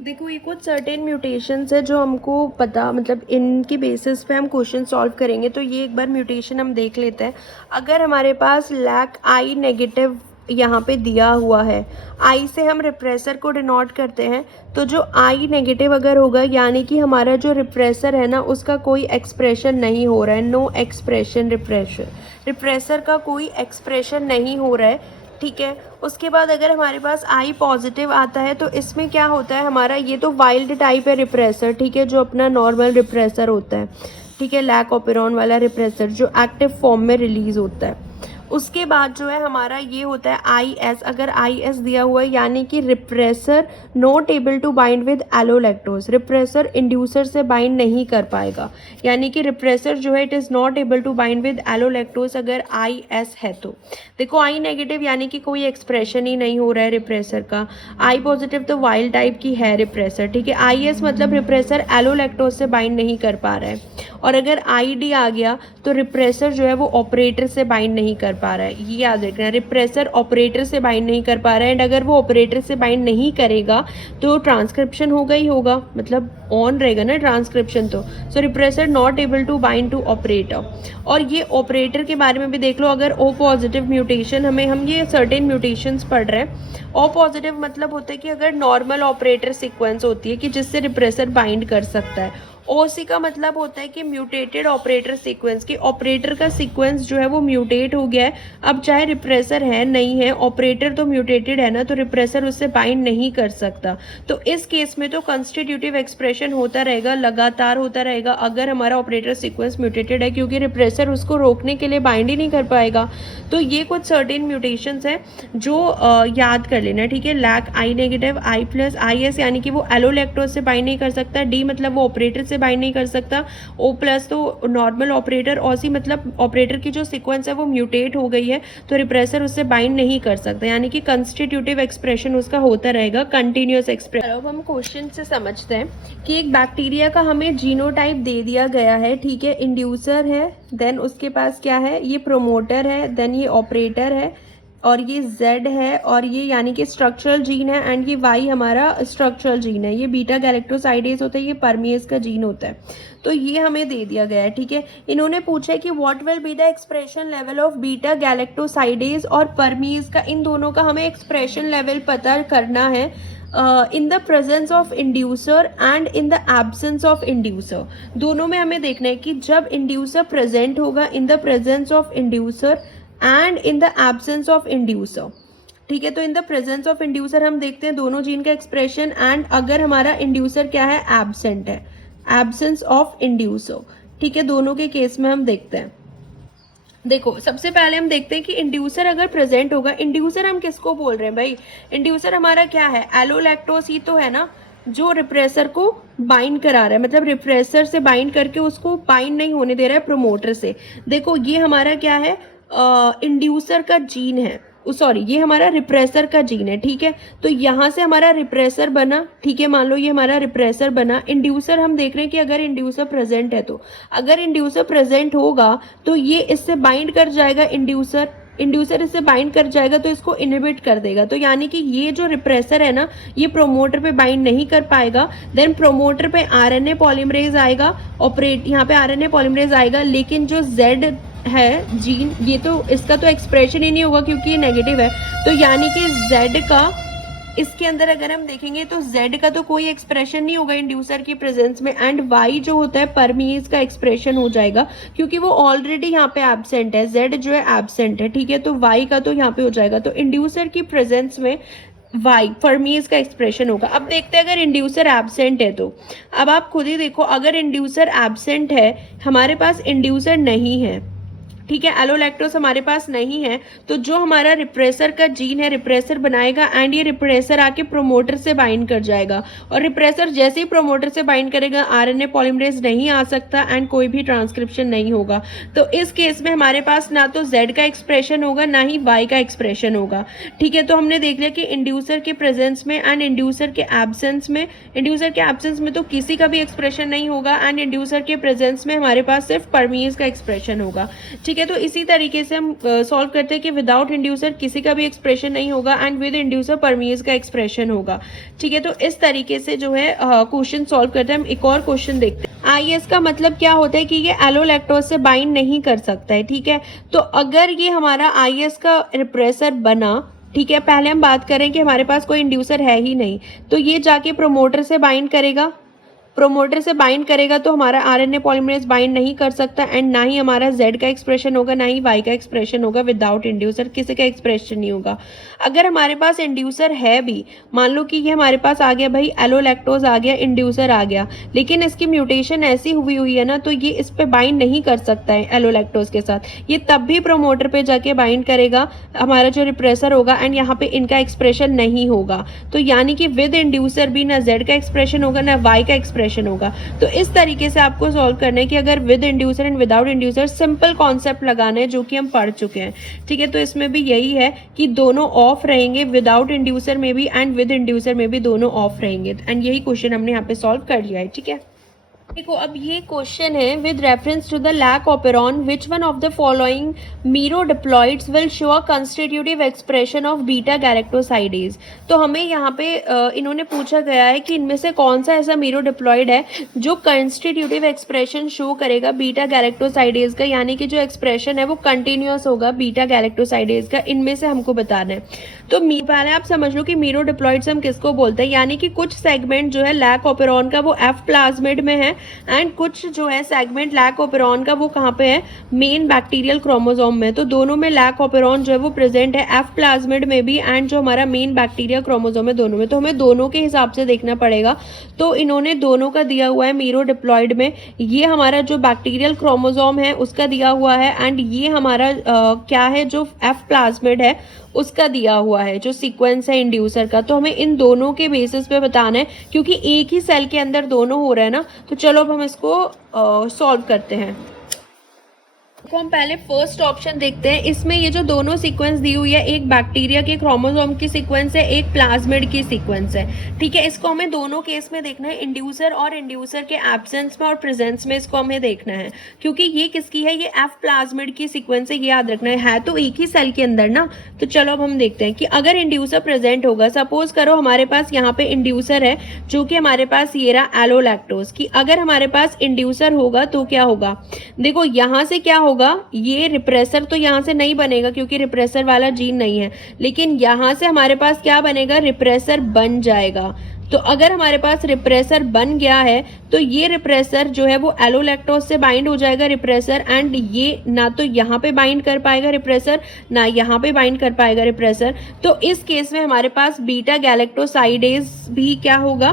देखो ये कुछ सर्टेन म्यूटेशंस है जो हमको पता, मतलब इनकी बेसिस पे हम क्वेश्चन सॉल्व करेंगे। तो ये एक बार म्यूटेशन हम देख लेते हैं। अगर हमारे पास लैक आई नेगेटिव यहाँ पे दिया हुआ है, आई से हम रिप्रेसर को डिनोट करते हैं, तो जो आई नेगेटिव अगर होगा यानी कि हमारा जो रिप्रेसर है ना उसका कोई एक्सप्रेशन नहीं हो रहा है, नो एक्सप्रेशन, रिप्रेसर का कोई एक्सप्रेशन नहीं हो रहा है। ठीक है, उसके बाद अगर हमारे पास आई पॉजिटिव आता है तो इसमें क्या होता है, हमारा ये तो वाइल्ड टाइप है रिप्रेसर, ठीक है, जो अपना नॉर्मल रिप्रेसर होता है, ठीक है, लैक ऑपेरॉन वाला रिप्रेसर जो एक्टिव फॉर्म में रिलीज होता है। उसके बाद जो है हमारा ये होता है आई एस। अगर आई एस दिया हुआ है यानी कि repressor not able to bind with allolactose, repressor inducer से बाइंड नहीं कर पाएगा, यानी कि रिप्रेसर जो है it is not able to bind with allolactose अगर आई एस है तो। देखो आई नेगेटिव यानी कि कोई एक्सप्रेशन ही नहीं हो रहा है रिप्रेसर का, आई पॉजिटिव तो वाइल्ड टाइप की है रिप्रेसर, ठीक है, आई एस मतलब रिप्रेसर एलोलैक्टोज से बाइंड नहीं कर पा रहा है। और अगर आई डी आ गया तो रिप्रेसर जो है वो ऑपरेटर से बाइंड नहीं कर पा रहा है, ये याद रखना, रिप्रेसर ऑपरेटर से बाइंड नहीं कर पा रहा है। एंड अगर वो ऑपरेटर से बाइंड नहीं करेगा तो ट्रांसक्रिप्शन होगा ही होगा, मतलब ऑन रहेगा ना ट्रांसक्रिप्शन। तो so repressor not able to bind to operator. और ये ऑपरेटर के बारे में भी देख लो, अगर ओ पॉजिटिव म्यूटेशन हम ये सर्टेन म्यूटेशंस पढ़ रहे हैं। ओ पॉजिटिव मतलब होता है कि अगर नॉर्मल ऑपरेटर सीक्वेंस होती है कि जिससे रिप्रेसर बाइंड कर सकता है। ओसी का मतलब होता है कि म्यूटेटेड ऑपरेटर सीक्वेंस, की ऑपरेटर का सीक्वेंस जो है वो म्यूटेट हो गया है, अब चाहे रिप्रेसर है नहीं है, ऑपरेटर तो म्यूटेटेड है ना, तो रिप्रेसर उससे बाइंड नहीं कर सकता। तो इस केस में तो कंस्टिट्यूटिव एक्सप्रेशन होता रहेगा, लगातार होता रहेगा अगर हमारा ऑपरेटर सीक्वेंस म्यूटेटेड है, क्योंकि रिप्रेसर उसको रोकने के लिए बाइंड ही नहीं कर पाएगा। तो ये कुछ सर्टेन म्यूटेशंस हैं जो याद कर लेना, ठीक है। Lac I negative, I plus, I S यानी कि वो एलोलैक्टोज से बाइंड नहीं कर सकता, डी मतलब वो ऑपरेटर से बाइंड नहीं कर सकता, ओ प्लस तो नॉर्मल ऑपरेटर, और सी मतलब ऑपरेटर की जो सीक्वेंस है वो म्यूटेट हो गई है तो रिप्रेसर उससे बाइंड नहीं कर सकता, यानी कि कंस्टिट्यूटिव एक्सप्रेशन उसका होता रहेगा, कंटिन्यूअस एक्सप्रेशन। अब हम क्वेश्चन से समझते हैं कि एक बैक्टीरिया का हमें जीनोटाइप दे दिया गया है, ठीक है, इंड्यूसर है, देन उसके पास क्या है, ये प्रोमोटर है, देन ये ऑपरेटर है, और ये Z है, और ये यानी कि स्ट्रक्चरल जीन है, एंड ये Y हमारा स्ट्रक्चरल जीन है, ये बीटा गैलेक्टोसाइडेज होता है, ये परमिएज का जीन होता है। तो ये हमें दे दिया गया है, ठीक है। इन्होंने पूछा है कि what will be the expression level of beta galactosidase और परमिएज का, इन दोनों का हमें एक्सप्रेशन लेवल पता करना है in the presence of inducer and in the absence of inducer. दोनों में हमें देखना है कि जब इंड्यूसर प्रेजेंट होगा, in the presence of inducer and in the absence of inducer, ठीक है। तो in the presence of inducer हम देखते हैं दोनों जीन का एक्सप्रेशन, एंड अगर हमारा इंड्यूसर क्या है, एब्सेंट है, एब्सेंस ऑफ इंड्यूसर, ठीक है, दोनों के केस में हम देखते हैं। देखो सबसे पहले हम देखते हैं कि इंड्यूसर अगर प्रेजेंट होगा, इंड्यूसर हम किसको बोल रहे हैं भाई, इंड्यूसर हमारा क्या है, एलोलैक्टोज ही तो है ना, जो रिप्रेसर को बाइंड करा रहा है, मतलब रिप्रेसर से बाइंड करके उसको बाइंड नहीं होने दे रहा है प्रोमोटर से। देखो ये हमारा क्या है, इंड्यूसर का जीन है, सॉरी ये हमारा रिप्रेसर का जीन है, ठीक है। तो यहाँ से हमारा रिप्रेसर बना, ठीक है, मान लो ये हमारा रिप्रेसर बना। इंड्यूसर हम देख रहे हैं कि अगर इंड्यूसर प्रेजेंट है, तो अगर इंड्यूसर प्रेजेंट होगा तो ये इससे बाइंड कर जाएगा, इंड्यूसर इससे बाइंड कर जाएगा तो इसको इनहिबिट कर देगा। तो यानी कि ये जो रिप्रेसर है ना, ये प्रोमोटर पे बाइंड नहीं कर पाएगा, देन प्रोमोटर पे आरएनए पॉलीमरेज आएगा, ऑपरेट यहाँ पे आरएनए पॉलीमरेज आएगा, लेकिन जो जेड है जीन, ये तो इसका तो एक्सप्रेशन ही नहीं होगा क्योंकि ये नेगेटिव है। तो यानी कि जेड का, इसके अंदर अगर हम देखेंगे तो Z का तो कोई एक्सप्रेशन नहीं होगा इंड्यूसर की प्रेजेंस में, एंड Y जो होता है परमीज का एक्सप्रेशन हो जाएगा क्योंकि वो ऑलरेडी यहाँ पे एब्सेंट है, Z जो है एब्सेंट है, ठीक है। तो Y का तो यहाँ पे हो जाएगा, तो इंड्यूसर की प्रेजेंस में Y फर्मीज का एक्सप्रेशन होगा। अब देखते हैं अगर इंड्यूसर एब्सेंट है तो, अब आप खुद ही देखो, अगर इंड्यूसर एब्सेंट है, हमारे पास इंड्यूसर नहीं है, ठीक है, एलोलैक्टोज हमारे पास नहीं है, तो जो हमारा रिप्रेसर का जीन है रिप्रेसर बनाएगा, एंड ये रिप्रेसर आके प्रोमोटर से बाइंड कर जाएगा, और रिप्रेसर जैसे ही प्रोमोटर से बाइंड करेगा आरएनए पॉलीमरेज नहीं आ सकता एंड कोई भी ट्रांसक्रिप्शन नहीं होगा। तो इस केस में हमारे पास ना तो Z का एक्सप्रेशन होगा ना ही Y का एक्सप्रेशन होगा, ठीक है। तो हमने देख लिया कि इंड्यूसर के प्रेजेंस में एंड इंड्यूसर के एब्सेंस में, इंड्यूसर के एब्सेंस में तो किसी का भी एक्सप्रेशन नहीं होगा, एंड इंड्यूसर के प्रेजेंस में हमारे पास सिर्फ परमीज का एक्सप्रेशन होगा, ठीक है। ठीक है। तो इसी तरीके से हम सॉल्व करते हैं कि विदाउट इंड्यूसर किसी का भी एक्सप्रेशन नहीं होगा एंड विद इंड्यूसर परमीज का एक्सप्रेशन होगा। ठीक है, तो इस तरीके से जो है क्वेश्चन सॉल्व करते हैं। हम एक और क्वेश्चन देखते हैं। आईएस का मतलब क्या होता है कि ये एलोलैक्टोज से बाइंड नहीं कर सकता है। ठीक है, तो अगर ये हमारा आईएस का रिप्रेसर बना, ठीक है, पहले हम बात करें कि हमारे पास कोई इंड्यूसर है ही नहीं, तो ये जाके प्रोमोटर से बाइंड करेगा। प्रोमोटर से बाइंड करेगा तो हमारा आरएनए पॉलीमरेज बाइंड नहीं कर सकता एंड ना ही हमारा जेड का एक्सप्रेशन होगा, ना ही वाई का एक्सप्रेशन होगा। विदाउट इंड्यूसर किसी का एक्सप्रेशन नहीं होगा। अगर हमारे पास इंड्यूसर है भी, मान लो कि ये हमारे पास आ गया भाई, एलोलैक्टोज आ गया, इंड्यूसर आ गया, लेकिन इसकी म्यूटेशन ऐसी हुई है ना, तो ये इस पे बाइंड नहीं कर सकता है एलोलैक्टोज के साथ। ये तब भी प्रोमोटर पे जाके बाइंड करेगा, हमारा जो रिप्रेसर होगा, एंड यहाँ पे इनका एक्सप्रेशन नहीं होगा। तो यानी कि विद इंड्यूसर भी ना जेड का एक्सप्रेशन होगा, ना वाई का एक्सप्रेशन होगा। तो इस तरीके से आपको सॉल्व करना है कि अगर with inducer and without inducer, simple concept लगाना है जो कि हम पढ़ चुके हैं। ठीक है, तो इसमें भी यही है कि दोनों ऑफ रहेंगे, विदाउट इंड्यूसर में भी एंड विद इंड्यूसर में भी दोनों ऑफ रहेंगे। एंड यही क्वेश्चन हमने यहाँ पे सॉल्व कर लिया है। ठीक है, देखो अब ये क्वेश्चन है with reference to the lac operon which one of the following merodiploids will show a constitutive expression of beta galactosidase. तो हमें यहाँ पे इन्होंने पूछा गया है कि इनमें से कौन सा ऐसा मीरोडिप्लॉइड है जो कंस्टिट्यूटिव एक्सप्रेशन शो करेगा बीटा गैलेक्टोसाइडेज का, यानी कि जो एक्सप्रेशन है वो कंटिन्यूअस होगा बीटा गैलेक्टोसाइडेज का। इनमें से हमको बताना है। तो पहले आप समझ लो कि मीरोडिप्लॉइड्स हम किसको बोलते हैं, यानी कि कुछ सेगमेंट जो है लैक ऑपेरॉन का वो एफ प्लाज्मिड में है एंड कुछ जो है सेगमेंट लैक ऑपेरॉन का वो कहाँ पे है, मेन बैक्टीरियल क्रोमोसोम में। तो दोनों में लैक ऑपेरॉन जो है वो प्रेजेंट है, एफ प्लाज्मिड में भी एंड जो हमारा मेन बैक्टीरिया क्रोमोसोम है दोनों में। तो हमें दोनों के हिसाब से देखना पड़ेगा। तो इन्होंने दोनों का दिया हुआ है मीरोडिप्लॉइड में, ये हमारा जो बैक्टीरियल क्रोमोसोम है उसका दिया हुआ है एंड ये हमारा क्या है जो एफ प्लाज्मिड है उसका दिया हुआ है, जो सीक्वेंस है इंड्यूसर का। तो हमें इन दोनों के बेसिस पे बताना है, क्योंकि एक ही सेल के अंदर दोनों हो रहा है ना। तो चलो अब हम इसको सॉल्व करते हैं। तो हम पहले फर्स्ट ऑप्शन देखते हैं। इसमें ये जो दोनों सीक्वेंस दी हुई है, एक बैक्टीरिया के क्रोमोसोम की सीक्वेंस है, एक प्लाज्मिड की सीक्वेंस है। ठीक है, इसको हमें दोनों केस में देखना है, इंड्यूसर और इंड्यूसर के एब्सेंस में और प्रेजेंस में इसको हमें देखना है। क्योंकि ये किसकी है, ये एफ प्लाज्मिड की सीक्वेंस है, ये याद रखना है तो एक ही सेल के अंदर ना। तो चलो अब हम देखते हैं कि अगर इंड्यूसर प्रेजेंट होगा, सपोज करो हमारे पास यहाँ पे इंड्यूसर है जो कि हमारे पास ये रहा एलोलैक्टोज की। अगर हमारे पास इंड्यूसर होगा तो क्या होगा, देखो यहाँ से क्या होगा, ये रिप्रेसर तो यहां से नहीं बनेगा क्योंकि रिप्रेसर वाला जीन नहीं है, लेकिन यहां से हमारे पास क्या बनेगा, रिप्रेसर बन जाएगा। तो अगर हमारे पास रिप्रेसर बन गया है तो ये रिप्रेसर जो है वो एलोलैक्टोज से बाइंड हो जाएगा रिप्रेसर, एंड ये ना तो यहाँ पे बाइंड कर पाएगा रिप्रेसर, ना यहाँ पे बाइंड कर पाएगा रिप्रेसर। तो इस केस में हमारे पास बीटा गैलेक्टोसाइडेज भी क्या होगा,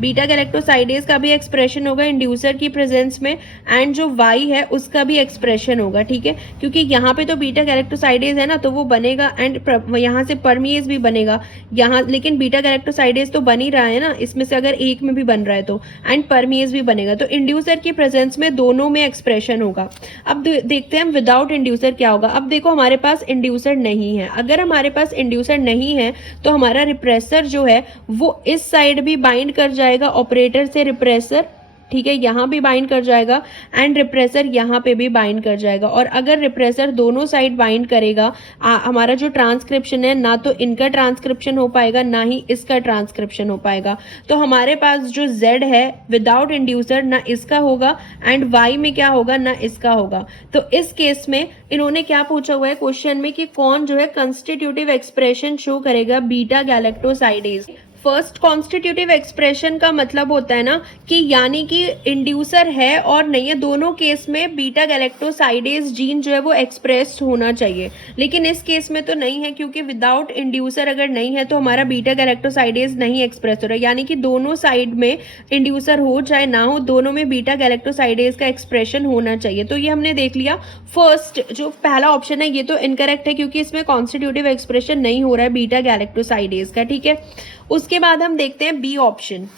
बीटा गैलेक्टोसाइडेज का भी एक्सप्रेशन होगा इंड्यूसर की प्रेजेंस में एंड जो वाई है उसका भी एक्सप्रेशन होगा। ठीक है, क्योंकि यहाँ पे तो बीटा गैलेक्टोसाइडेज है ना तो वो बनेगा एंड यहाँ से परमीएज भी बनेगा यहाँ, लेकिन बीटा गैलेक्टोसाइडेज तो बन ही रहा है ना, इसमें से अगर एक में भी बन रहा है तो, एंड परमीएज भी बनेगा। तो इंड्यूसर की प्रेजेंस में दोनों में एक्सप्रेशन होगा। अब देखते हैं विदाउट इंड्यूसर क्या होगा। अब देखो हमारे पास इंड्यूसर नहीं है, अगर हमारे पास इंड्यूसर नहीं है तो हमारा रिप्रेसर जो है वो इस साइड भी बाइंड कर जाएगा ऑपरेटर से रिप्रेसर। ठीक है, यहाँ भी बाइंड कर जाएगा एंड रिप्रेसर यहाँ पे भी बाइंड कर जाएगा। और अगर रिप्रेसर दोनों साइड बाइंड करेगा, हमारा जो ट्रांसक्रिप्शन है ना तो इनका ट्रांसक्रिप्शन हो पाएगा ना ही इसका ट्रांसक्रिप्शन हो पाएगा। तो हमारे पास जो Z है विदाउट इंड्यूसर ना इसका होगा एंड Y में क्या होगा, ना इसका होगा। तो इस केस में इन्होंने क्या पूछा हुआ है क्वेश्चन में कि कौन जो है कंस्टिट्यूटिव एक्सप्रेशन शो करेगा beta galactosidase. First constitutive expression का मतलब होता है ना कि यानी कि इंड्यूसर है और नहीं है, दोनों केस में बीटा गैलेक्टोसाइडेज जीन जो है वो एक्सप्रेस्ड होना चाहिए। लेकिन इस केस में तो नहीं है, क्योंकि विदाउट इंड्यूसर अगर नहीं है तो हमारा बीटा गैलेक्टोसाइडेज नहीं एक्सप्रेस हो रहा है। यानी कि दोनों साइड में इंड्यूसर हो चाहे ना हो, दोनों में बीटा गैलेक्टोसाइडेज का एक्सप्रेशन होना चाहिए। तो ये हमने देख लिया। फर्स्ट जो पहला ऑप्शन है ये तो इनकरेक्ट है, क्योंकि इसमें कॉन्स्टिट्यूटिव एक्सप्रेशन नहीं हो रहा है बीटा गैलेक्टोसाइडेज का। ठीक है, उसके बाद हम देखते हैं बी ऑप्शन।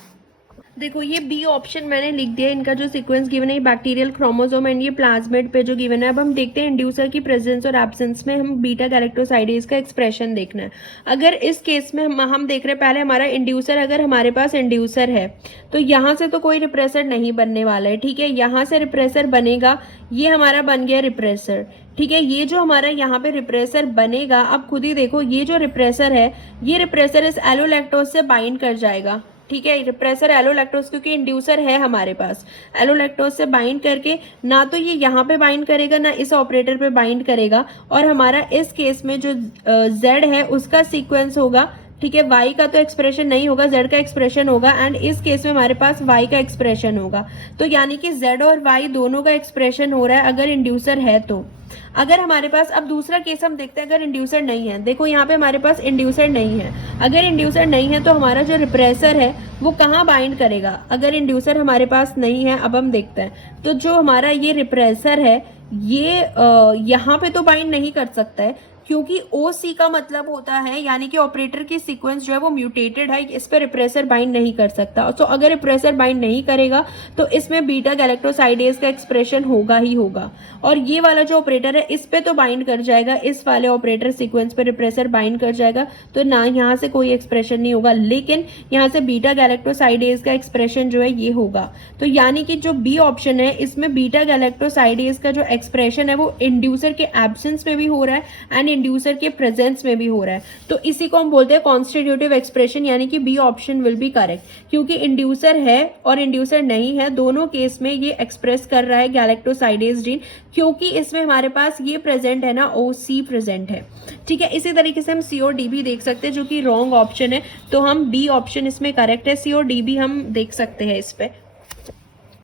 देखो ये बी ऑप्शन मैंने लिख दिया, इनका जो सीक्वेंस गिवन है बैक्टीरियल क्रोमोसोम एंड ये प्लाज्मिड पे जो गिवन है। अब हम देखते हैं इंड्यूसर की प्रेजेंस और एब्सेंस में हम बीटा गैलेक्टोसाइडेज का एक्सप्रेशन देखना है। अगर इस केस में हम देख रहे हैं पहले हमारा इंड्यूसर, अगर हमारे पास इंड्यूसर है तो यहाँ से तो कोई रिप्रेसर नहीं बनने वाला है। ठीक है, यहाँ से रिप्रेसर बनेगा, ये हमारा बन गया रिप्रेसर। ठीक है। ये जो हमारा यहाँ पे रिप्रेसर बनेगा, अब खुद ही देखो ये जो रिप्रेसर है, ये रिप्रेसर इस एलोलैक्टोज से बाइंड कर जाएगा। ठीक है, रिप्रेसर एलोलैक्टोज, क्योंकि इंड्यूसर है हमारे पास, एलोलैक्टोज से बाइंड करके ना तो ये यहाँ पे बाइंड करेगा ना इस ऑपरेटर पे बाइंड करेगा, और हमारा इस केस में जो जेड है उसका सीक्वेंस होगा। ठीक है, y का तो एक्सप्रेशन नहीं होगा, z का एक्सप्रेशन होगा, एंड इस केस में हमारे पास y का एक्सप्रेशन होगा। तो यानी कि z और y दोनों का एक्सप्रेशन हो रहा है अगर इंड्यूसर है तो। अगर हमारे पास, अब दूसरा केस हम देखते हैं अगर इंड्यूसर नहीं है। देखो यहाँ पे हमारे पास इंड्यूसर नहीं है। अगर इंड्यूसर नहीं है तो हमारा जो रिप्रेसर है वो कहाँ बाइंड करेगा? अगर इंड्यूसर हमारे पास नहीं है, अब हम देखते हैं, तो जो हमारा ये रिप्रेसर है ये यहाँ पे तो बाइंड नहीं कर सकता है, क्योंकि OC का मतलब होता है, यानी कि ऑपरेटर की सीक्वेंस जो है वो म्यूटेटेड है, इस पे रिप्रेसर बाइंड नहीं कर सकता। तो अगर रिप्रेसर बाइंड नहीं करेगा तो इसमें बीटा गैलेक्टोसाइडेज का एक्सप्रेशन होगा ही होगा, और ये वाला जो ऑपरेटर है इस पे तो बाइंड कर जाएगा, इस वाले ऑपरेटर सीक्वेंस पे रिप्रेसर बाइंड कर जाएगा, तो ना यहाँ से कोई एक्सप्रेशन नहीं होगा, लेकिन यहाँ से बीटा गैलेक्टोसाइडेज का एक्सप्रेशन जो है ये होगा। तो यानी कि जो बी ऑप्शन है इसमें बीटा गैलेक्टोसाइडेज का जो एक्सप्रेशन है वो इंड्यूसर के एब्सेंस में भी हो रहा है एंड इंड्यूसर के प्रेजेंस में भी हो रहा है। तो इसी को हम बोलते हैं कॉन्स्टिट्यूटिव एक्सप्रेशन, यानी कि B option will be correct, क्योंकि इंड्यूसर है और इंड्यूसर नहीं है, दोनों केस में ये एक्सप्रेस कर रहा है गैलेक्टोसाइडेज जीन, क्योंकि इसमें हमारे पास ये प्रेजेंट है ना, OC प्रेजेंट है। ठीक है, इसी तरीके से हम C और D भी देख सकते हैं, जो कि रॉन्ग ऑप्शन है, तो हम बी ऑप्शन इसमें करेक्ट है, C और D भी हम देख सकते हैं इस पे।